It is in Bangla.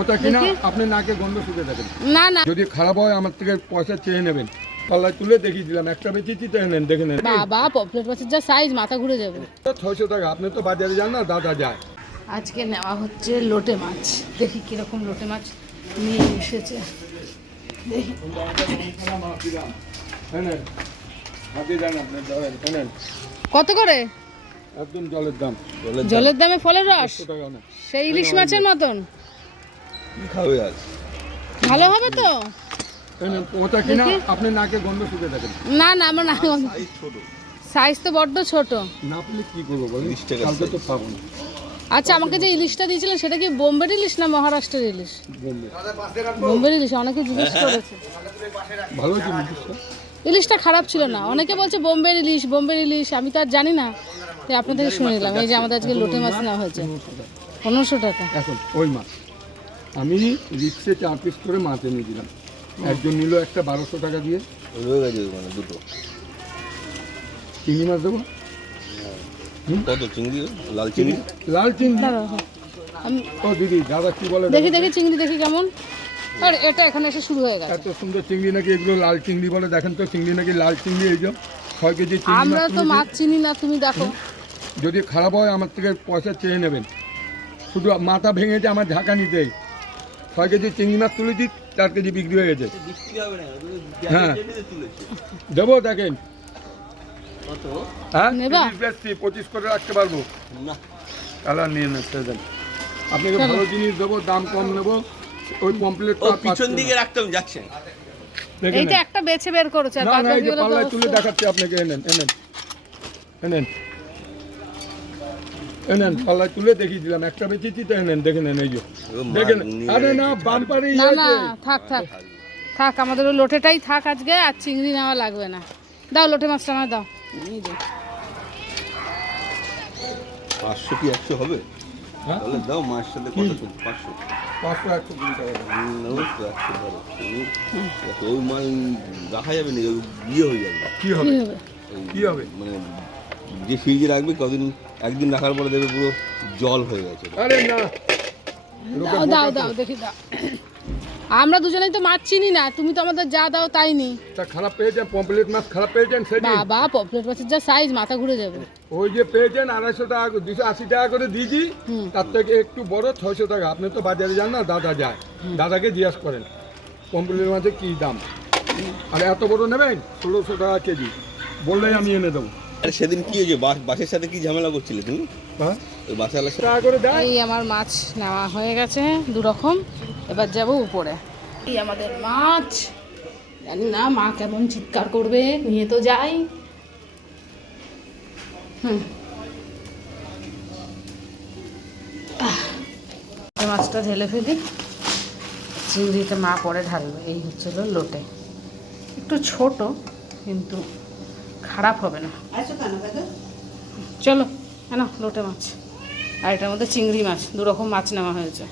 ওটা কিনা। আপনি নাকে গন্ধ শুকে দেখেন না না। যদি খারাপ হয় আমার থেকে পয়সা চেয়ে নেবেন। পাল্লায় তুলে দেখিয়ে দিলাম একটা বেচেছি তো নেন দেখে নেন। বাবা পপলেট মাছের যা সাইজ মাথা ঘুরে যাবে। ছয়শো টাকা আপনি তো বাজারে যান না দাদা যায়। আজকে নেওয়া হচ্ছে লোটে মাছ। দেখি কীরকম লোটে মাছ নিয়ে এসেছে। দেখি। কত করে? একদম জলের দাম। জলের দামে ফলের রস? সেই ইলিশ মাছের মতন। কি খাবে আর ভালো হবে তো? ওটা কিনা আপনি নাকে গন্ধ শুকে দেখেন না না আমার না সাইজ ছোট। সাইজ তো বড্ড ছোট। না আপনি কি করব বলেন? কালকে তো পাবো না। আচ্ছা আমাকে যে ইলিশটা দিয়েছিলেন সেটা কি বোম্বের ইলিশ না মহারাষ্ট্রের ইলিশ? বোম্বের ইলিশ অনেকে জিজ্ঞেস করেছে। ভালো ইলিশটা খারাপ ছিল না। অনেকে বলছে বোম্বের ইলিশ বোম্বের ইলিশ আমি তো আর জানি না। তাই আপনার থেকে শুনে নিলাম। এই যে আমাদের আজকে লোটে মাছ নেওয়া হয়েছে। পনেরোশো টাকা। এখন ওই মাছ। আমি রিক্সে চার পিস করে মাছ এনে দিলাম। একজন নিল একটা বারোশো টাকা দিয়ে। রয়ে গেছে মানে দুটো। চিংড়ি মাছ দেবো? কত চিংড়ি? লাল চিংড়ি? লাল চিংড়ি। হ্যাঁ। ও দিদি দাদা কি বলে দেখি দেখি চিংড়ি দেখি কেমন। আর এটা এখানে এসে শুরু হয়ে গেছে। এত সুন্দর চিংড়ি নাকি এগুলো লাল চিংড়ি বলে। দেখেন তো চিংড়ি নাকি লাল চিংড়ি এই যে ছয় কেজি চিংড়ি আমরা তো মাছ চিনি না তুমি দেখো। যদি খারাপ হয় আমার থেকে পয়সা চেয়ে নেবেন। শুধু মাথা ভেঙেছে আমার ঝাঁকা নিতেই ছয় কেজি চিংড়ি মাছ তুলেছি চার কেজি বিক্রি হয়ে গেছে। বিক্রি হবে না হ্যাঁ। দেবো দেখেন। হ্যাঁ? পঁচিশ করে রাখতে পারব। না। তাহলে নিয়ে নেতে দেন। আপনাকে ভালো জিনিস দেবো দাম কম নেব। ওই কমপ্লিট পিছন দিকে রাখতাম যাচ্ছেন। এইটা একটা বেছে বের করেছে আর তুলে দেখাচ্ছি আপনাকে এনেন এনেন এনেন এনেন পাল্লায় তুলে দেখিয়ে দিলাম একটা বেচেছি তো এনেন দেখে নেন এই যে। দেখেন আরে না রেখে না না থাক থাক। থাক আমাদের ওই লোটেটাই থাক আজকে আর চিংড়ি নেওয়া লাগবে না। দাও লোটে মাছটা আমার দাও। পাঁচশো কি একশো হবে? হ্যাঁ? তাহলে দাও মায়ের সাথে কত পাঁচশো। পাঁচশো একশো কুড়ি টাকা দেবেন। হুম, নাও তো একশো ধরো তুমি দেখো, ওই মাল রাখা যাবে না বিয়ে হয়ে যাবে। কি হবে? কি হবে? মানে যে ফ্রিজে রাখবে কদিন একদিন রাখার পরে দেখবে পুরো জল হয়ে গেছে। আরে না। দাও দাও দাও দেখি দাও। আমরা দুজনেই তো মাছ চিনি না তুমি তো আমাদের যা দাও তাই নি। তা খারাপ পেয়েছেন পম্পলেট মাছ খারাপ পেয়েছেন সেদিন? বাবা পপলেট মাছের যা সাইজ মাথা ঘুরে যাবে। ওই যে পেয়েছেন আড়াইশো টাকা দুশো আশি টাকা করে দিয়েছি। তার থেকে একটু বড় ছয়শো টাকা। আপনি তো বাজারে যান না দাদা যায়। দাদাকে জিজ্ঞাস করেন পম্পলেট মাছের কী দাম? আর এত বড় নেবেন? ষোলোশো টাকা কেজি। বললেই আমি এনে দেবো। আরে সেদিন কি হয়েছে? বাস বাসের সাথে কি ঝামেলা করছিলে তুমি? হ্যাঁ। ওই বাসাওয়ালার সাথে এই আমার মাছ নেওয়া হয়ে গেছে দু রকম এবার যাব উপরে। এই আমাদের মাছ। জানি না মা কেমন চিৎকার করবে নিয়ে তো যাই। হুম। মাছটা ঢেলে ফেলি। চিংড়িটা মা পরে ঢালবে এই হচ্ছিল লোটে। একটু ছোট কিন্তু খারাপ হবে না। চলো না লোটে মাছ। আর এটার মধ্যে চিংড়ি মাছ দুরকম মাছ নেওয়া হয়েছে।